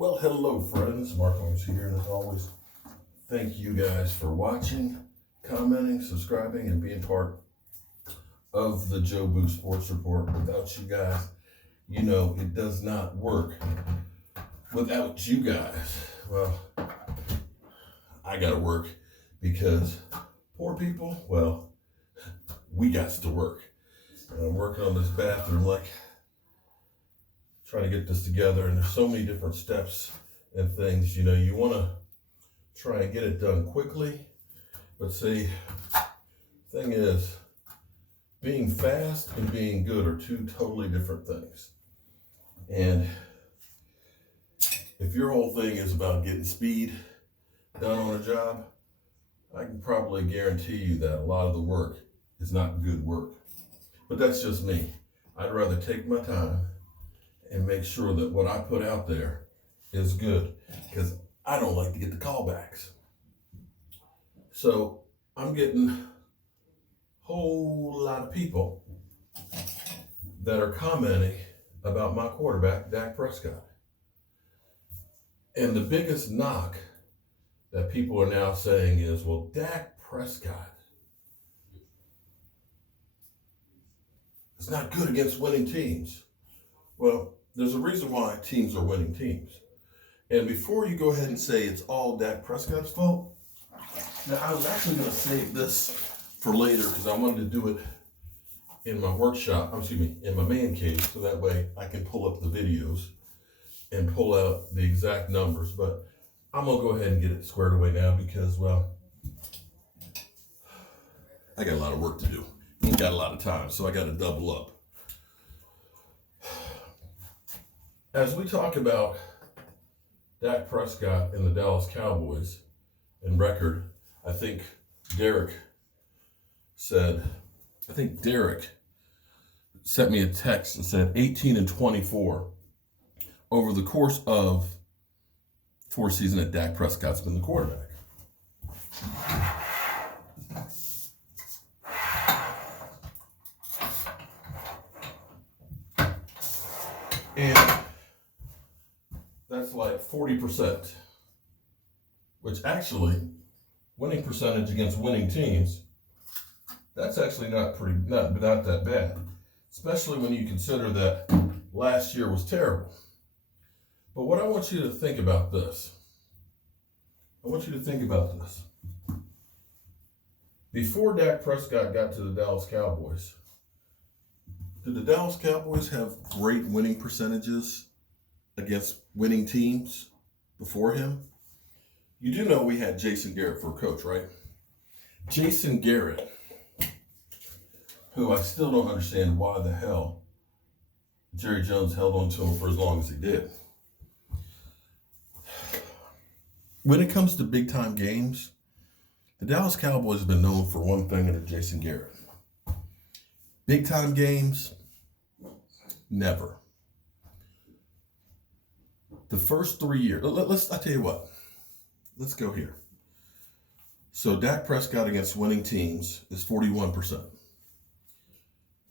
Well, hello, friends. Mark Owens here, and as always, thank you guys for watching, commenting, subscribing, and being part of the Joe Boo Sports Report. Without you guys, it does not work. Without you guys, well, I gotta work because poor people, well, we got to work. And I'm working on this bathroom, trying to get this together, and there's so many different steps and things. You want to try and get it done quickly, but see, thing is, being fast and being good are two totally different things. And if your whole thing is about getting speed done on a job, I can probably guarantee you that a lot of the work is not good work. But that's just me. I'd rather take my time and make sure that what I put out there is good, because I don't like to get the callbacks. So I'm getting a whole lot of people that are commenting about my quarterback, Dak Prescott. And the biggest knock that people are now saying is, well, Dak Prescott is not good against winning teams. Well, there's a reason why teams are winning teams. And before you go ahead and say it's all Dak Prescott's fault, now I was actually going to save this for later because I wanted to do it in my in my man cave, so that way I can pull up the videos and pull out the exact numbers. But I'm going to go ahead and get it squared away now because, well, I got a lot of work to do. Ain't got a lot of time, so I got to double up. As we talk about Dak Prescott and the Dallas Cowboys and record, I think Derek sent me a text and said 18-24 over the course of 4 seasons that Dak Prescott's been the quarterback. And that's like 40%, which actually, winning percentage against winning teams, that's actually not that bad, especially when you consider that last year was terrible. But what I want you to think about this. Before Dak Prescott got to the Dallas Cowboys, did the Dallas Cowboys have great winning percentages against winning teams before him? You do know we had Jason Garrett for a coach, right? Jason Garrett, who I still don't understand why the hell Jerry Jones held on to him for as long as he did. When it comes to big time games, the Dallas Cowboys have been known for one thing under Jason Garrett. Big time games, never. The first 3 years, I'll tell you what, let's go here. So Dak Prescott against winning teams is 41%.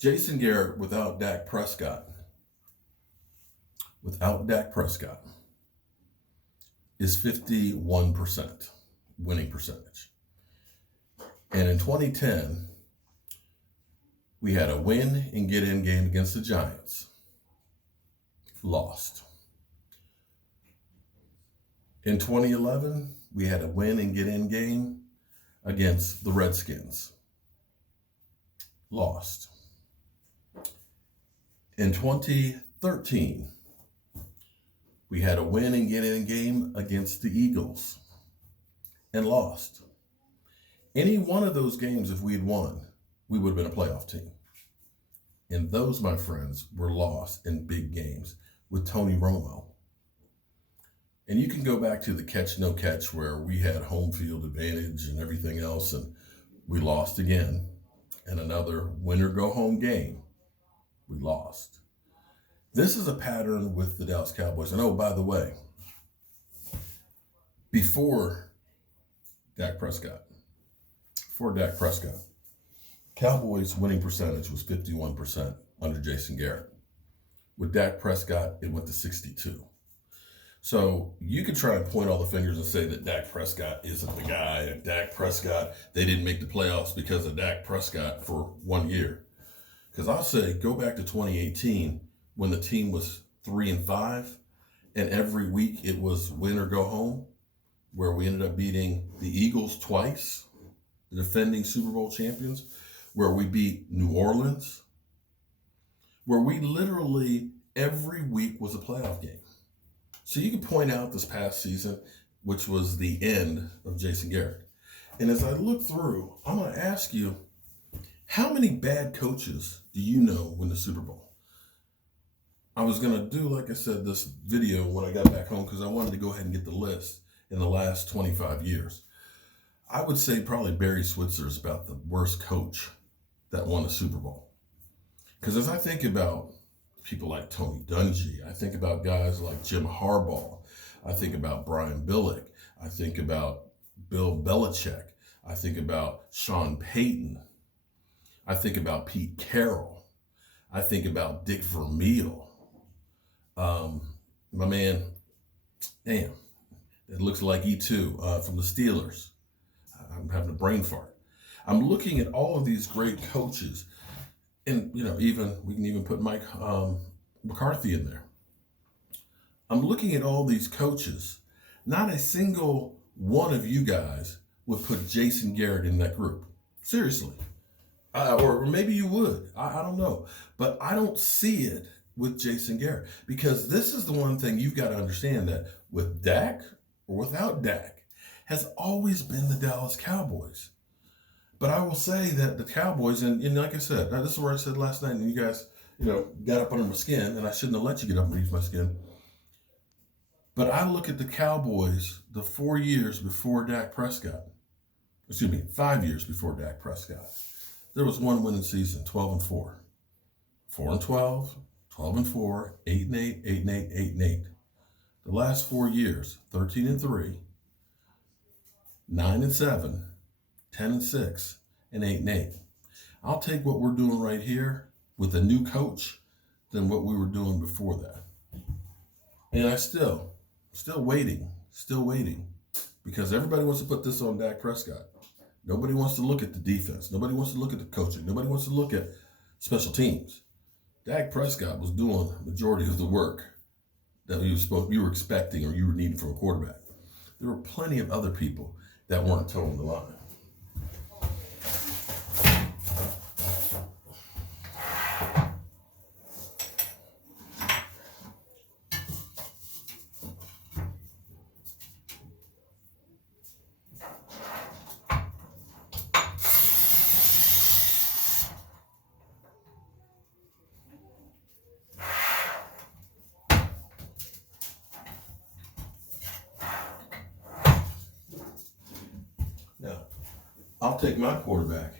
Jason Garrett without Dak Prescott is 51% winning percentage. And in 2010, we had a win and get in game against the Giants. Lost. In 2011, we had a win and get in game against the Redskins. Lost. In 2013, we had a win and get in game against the Eagles and lost. Any one of those games, if we had won, we would have been a playoff team. And those, my friends, were lost in big games with Tony Romo. And you can go back to the catch, no catch, where we had home field advantage and everything else, and we lost again. And another winner go home game, we lost. This is a pattern with the Dallas Cowboys. And oh, by the way, before Dak Prescott, Cowboys winning percentage was 51% under Jason Garrett. With Dak Prescott, it went to 62. So you could try and point all the fingers and say that Dak Prescott isn't the guy, and Dak Prescott, they didn't make the playoffs because of Dak Prescott for 1 year. Because I'll say, go back to 2018 when the team was 3-5, and every week it was win or go home, where we ended up beating the Eagles twice, the defending Super Bowl champions, where we beat New Orleans, where we literally every week was a playoff game. So you can point out this past season, which was the end of Jason Garrett. And as I look through, I'm going to ask you, how many bad coaches do you know win the Super Bowl? I was going to do, like I said, this video when I got back home because I wanted to go ahead and get the list in the last 25 years. I would say probably Barry Switzer is about the worst coach that won a Super Bowl. Because as I think about people like Tony Dungy, I think about guys like Jim Harbaugh, I think about Brian Billick, I think about Bill Belichick, I think about Sean Payton, I think about Pete Carroll, I think about Dick Vermeil. My man, damn, it looks like E2 from the Steelers. I'm having a brain fart. I'm looking at all of these great coaches, and even we can even put Mike McCarthy in there. I'm looking at all these coaches. Not a single one of you guys would put Jason Garrett in that group. Seriously. Or maybe you would. I don't know. But I don't see it with Jason Garrett, because this is the one thing you've got to understand, that with Dak or without Dak has always been the Dallas Cowboys. But I will say that the Cowboys, and like I said, this is where I said last night, and you guys, got up under my skin, and I shouldn't have let you get up underneath my skin. But I look at the Cowboys the 4 years before Dak Prescott. 5 years before Dak Prescott. There was one winning season, 12-4. 4-12, 12-4, 8-8, 8-8, 8-8. The last 4 years, 13-3, 9-7, 10-6, and 8-8. I'll take what we're doing right here with a new coach than what we were doing before that. And I still waiting, because everybody wants to put this on Dak Prescott. Nobody wants to look at the defense. Nobody wants to look at the coaching. Nobody wants to look at special teams. Dak Prescott was doing the majority of the work that you were expecting or you were needing from a quarterback. There were plenty of other people that weren't toeing the line. Now, I'll take my quarterback.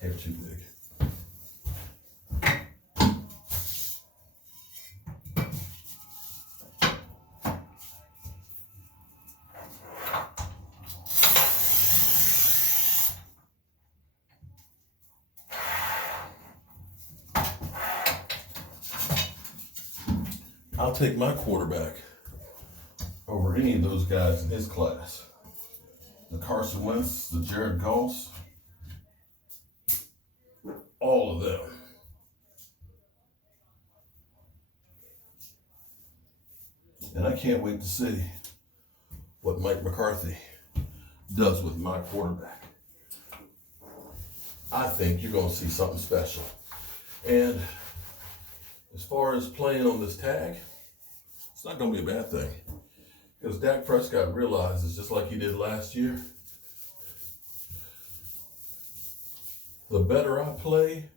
Hair too big. I'll take my quarterback over any of those guys in his class. The Carson Wentz, the Jared Goffs, all of them. And I can't wait to see what Mike McCarthy does with my quarterback. I think you're going to see something special. And as far as playing on this tag, it's not going to be a bad thing. Because Dak Prescott realizes, just like he did last year, the better I play,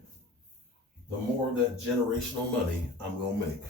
the more of that generational money I'm going to make.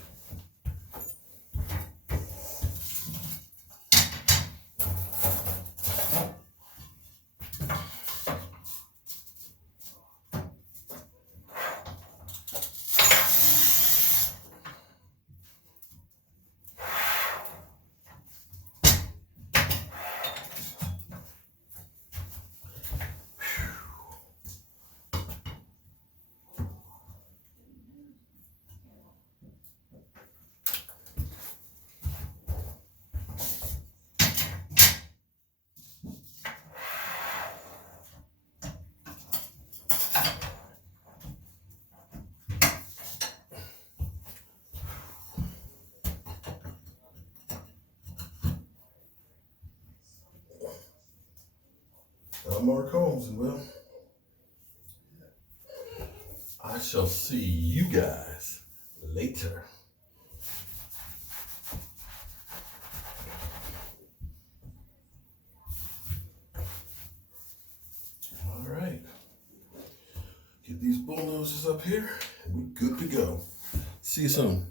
I'm Mark Holmes, and well, I shall see you guys later. All right. Get these bullnoses up here, and we're good to go. See you soon.